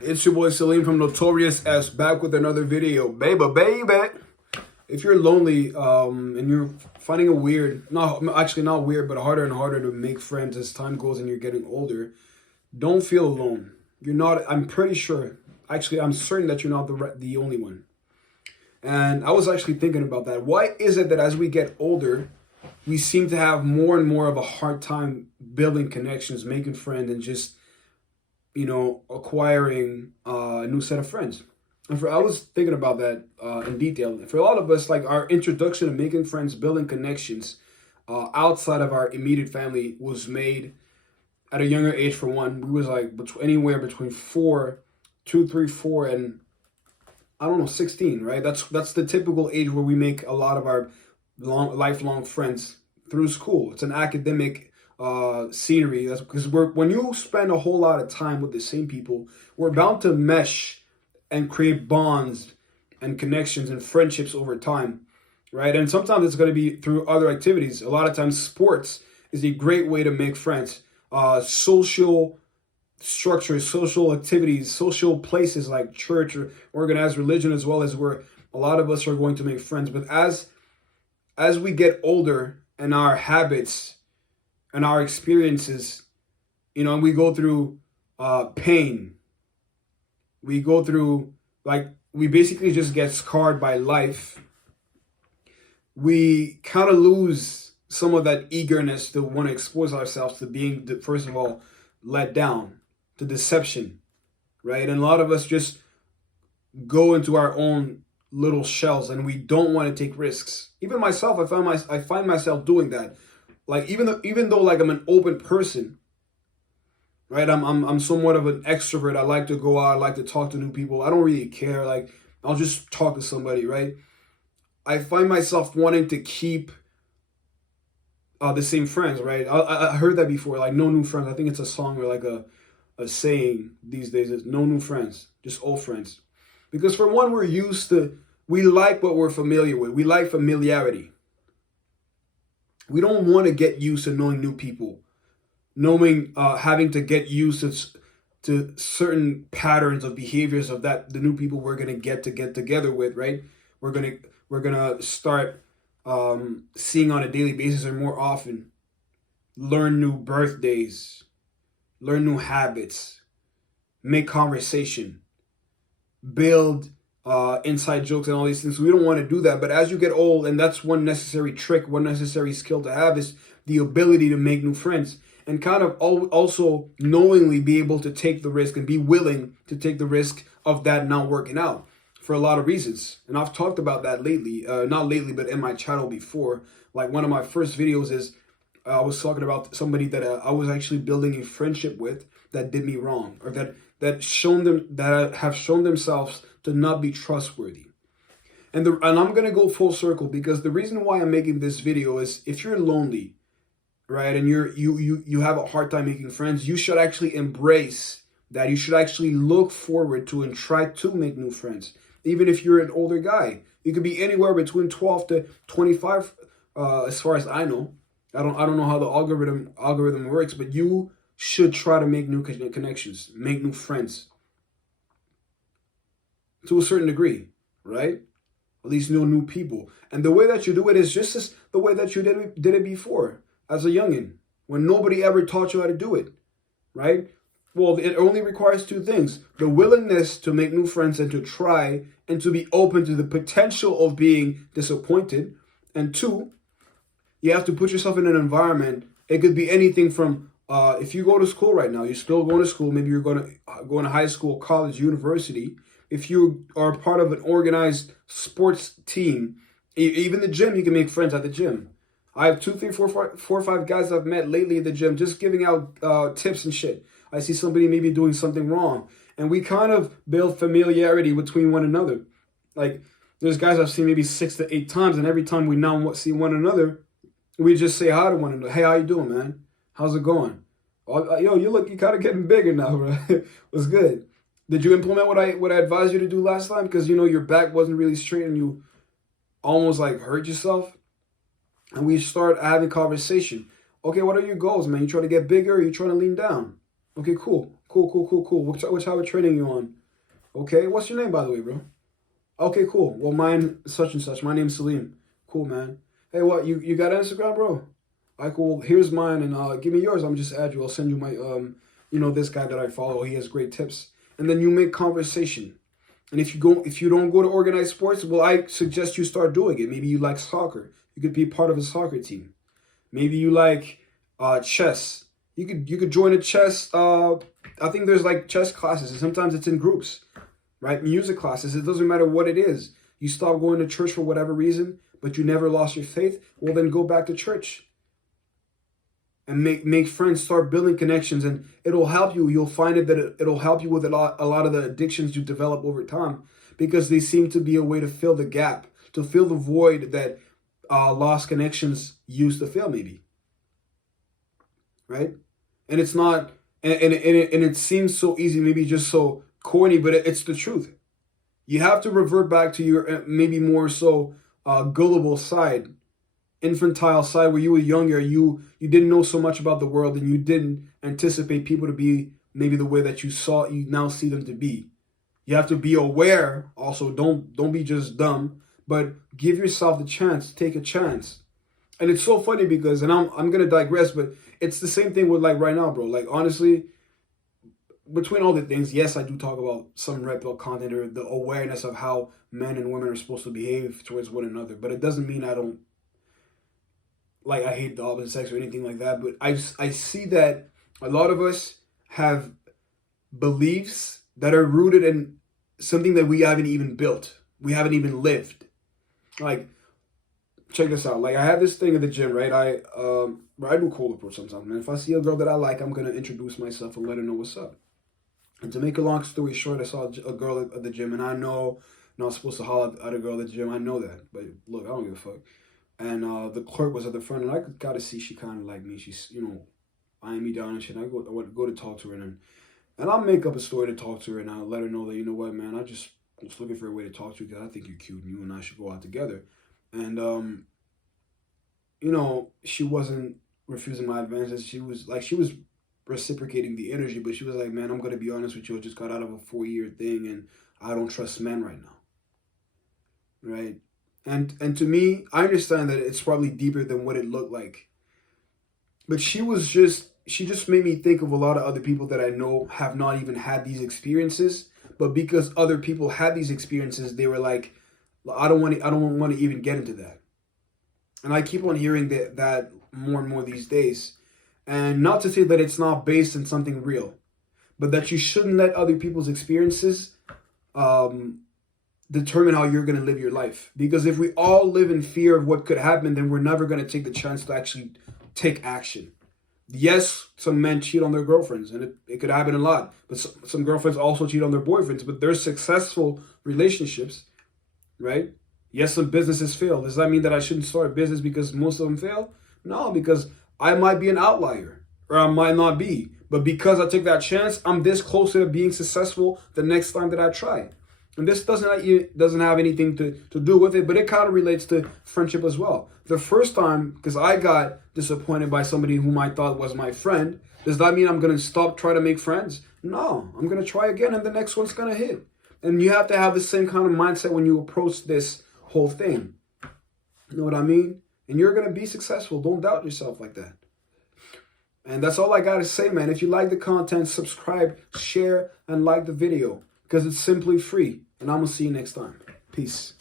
It's your boy Salim from Notorious S back with another video. Baby. If you're lonely and you're finding it weird, not weird, but harder and harder to make friends as time goes and you're getting older, don't feel alone. You're not, I'm pretty sure, actually, I'm certain that you're not the only one. And I was actually thinking about that. Why is it that as we get older, we seem to have more and more of a hard time building connections, making friends, and just acquiring a new set of friends. And I was thinking about that in detail. For a lot of us, like our introduction to making friends, building connections outside of our immediate family was made at a younger age. For one, we was like anywhere between 4, and I don't know, 16, right? That's the typical age where we make a lot of our lifelong friends through school. It's an academic scenery. That's because when you spend a whole lot of time with the same people, we're bound to mesh and create bonds and connections and friendships over time, right? And sometimes it's going to be through other activities. A lot of times sports is a great way to make friends. Social structures, social activities, social places like church or organized religion, as well, as where a lot of us are going to make friends. But as we get older and our habits and our experiences, and we go through pain. We go through, we basically just get scarred by life. We kind of lose some of that eagerness to want to expose ourselves to being, first of all, let down, to deception, right? And a lot of us just go into our own little shells and we don't want to take risks. Even myself, I find myself doing that. Like even though like I'm an open person, right? I'm somewhat of an extrovert. I like to go out. I like to talk to new people. I don't really care. Like I'll just talk to somebody, right? I find myself wanting to keep the same friends, right? I heard that before. Like no new friends. I think it's a song or like a saying these days. Is no new friends, just old friends. Because for one, we like what we're familiar with. We like familiarity. We don't want to get used to knowing new people, having to get used to certain patterns of behaviors of the new people we're gonna get together with, right? We're gonna start seeing on a daily basis or more often, learn new birthdays, learn new habits, make conversation, build inside jokes and all these things. So we don't want to do that. But as you get old, and that's one necessary trick, one necessary skill to have is the ability to make new friends and kind of also knowingly be able to take the risk and be willing to take the risk of that not working out for a lot of reasons. And I've talked about that lately, not lately, but in my channel before. Like one of my first videos is I was talking about somebody that I was actually building a friendship with that did me wrong, or that have shown themselves to not be trustworthy. And I'm gonna go full circle because the reason why I'm making this video is if you're lonely, right, and you have a hard time making friends, you should actually embrace that. You should actually look forward to and try to make new friends. Even if you're an older guy, you could be anywhere between 12 to 25, as far as I know. I don't know how the algorithm works, but you should try to make new connections, make new friends to a certain degree, right? At least know new people. And the way that you do it is just as the way that you did it before as a youngin, when nobody ever taught you how to do it, right? Well, it only requires two things: the willingness to make new friends and to try and to be open to the potential of being disappointed. And two, you have to put yourself in an environment. It could be anything from if you go to school right now, you're still going to school. Maybe you're going to high school, college, university. If you are part of an organized sports team, even the gym, you can make friends at the gym. I have 2, 3, 4, 5 guys I've met lately at the gym, just giving out tips and shit. I see somebody maybe doing something wrong, and we kind of build familiarity between one another. Like there's guys I've seen maybe 6 to 8 times, and every time we now see one another, we just say hi to one another. Hey, how you doing, man? How's it going? Oh, yo, you kind of getting bigger now, bro. What's good? Did you implement what I advised you to do last time? Because your back wasn't really straight and you almost like hurt yourself. And we start having conversation. Okay, what are your goals, man? You trying to get bigger or you trying to lean down? Okay, cool. cool. Which type of training you on? Okay, what's your name, by the way, bro? Okay, cool. Well, mine such and such. My name's Salim. Cool, man. Hey, what, you got Instagram, bro? All right, cool. Here's mine, and give me yours. I'm just add you. I'll send you my this guy that I follow. He has great tips. And then you make conversation. And if you don't go to organized sports, well, I suggest you start doing it. Maybe you like soccer. You could be part of a soccer team. Maybe you like chess. You could join a chess. I think there's like chess classes, and sometimes it's in groups, right? Music classes. It doesn't matter what it is. You stop going to church for whatever reason, but you never lost your faith. Well, then go back to church and make friends. Start building connections, and it'll help you. You'll find it that it'll help you with a lot of the addictions you develop over time, because they seem to be a way to fill the gap, to fill the void that lost connections used to fill, maybe. Right? And it's not, and it seems so easy, maybe just so corny, but it's the truth. You have to revert back to your maybe more so gullible side, infantile side, where you were younger, you didn't know so much about the world, and you didn't anticipate people to be maybe the way that you now see them to be. You have to be aware also. Don't be just dumb, but give yourself the chance, take a chance. And it's so funny because, and I'm gonna digress, but it's the same thing with like right now, bro. Like honestly, between all the things, yes, I do talk about some red pill content or the awareness of how men and women are supposed to behave towards one another, but it doesn't mean I don't, like, I hate the opposite sex or anything like that. But I see that a lot of us have beliefs that are rooted in something that we haven't even built. We haven't even lived. Like, check this out. Like, I have this thing at the gym, right? I do cold approach sometimes, man. If I see a girl that I like, I'm gonna introduce myself and let her know what's up. And to make a long story short, I saw a girl at the gym, and I know I'm not supposed to holler at a girl at the gym. I know that, but look, I don't give a fuck. And the clerk was at the front, and I got to see she kind of like me. She's, eyeing me down and shit. I would go to talk to her, and I'll make up a story to talk to her, and I'll let her know that, you know what, man, I'm just looking for a way to talk to you because I think you're cute, and you and I should go out together. And she wasn't refusing my advances. She was reciprocating the energy, but she was like, man, I'm gonna be honest with you. I just got out of a 4-year thing, and I don't trust men right now. Right? And to me, I understand that it's probably deeper than what it looked like. But she just made me think of a lot of other people that I know have not even had these experiences, but because other people had these experiences, they were like, I don't want to even get into that. And I keep on hearing that more and more these days. And not to say that it's not based in something real, but that you shouldn't let other people's experiences determine how you're going to live your life. Because if we all live in fear of what could happen, then we're never going to take the chance to actually take action. Yes, some men cheat on their girlfriends, and it could happen a lot. But some girlfriends also cheat on their boyfriends, but they're successful relationships, right? Yes, some businesses fail. Does that mean that I shouldn't start a business because most of them fail? No, because I might be an outlier, or I might not be. But because I took that chance, I'm this closer to being successful the next time that I try. And this doesn't have anything to do with it, but it kind of relates to friendship as well. The first time, because I got disappointed by somebody whom I thought was my friend, does that mean I'm going to stop trying to make friends? No, I'm going to try again, and the next one's going to hit. And you have to have the same kind of mindset when you approach this whole thing. You know what I mean? And you're going to be successful. Don't doubt yourself like that. And that's all I got to say, man. If you like the content, subscribe, share, and like the video, because it's simply free. And I'm going to see you next time. Peace.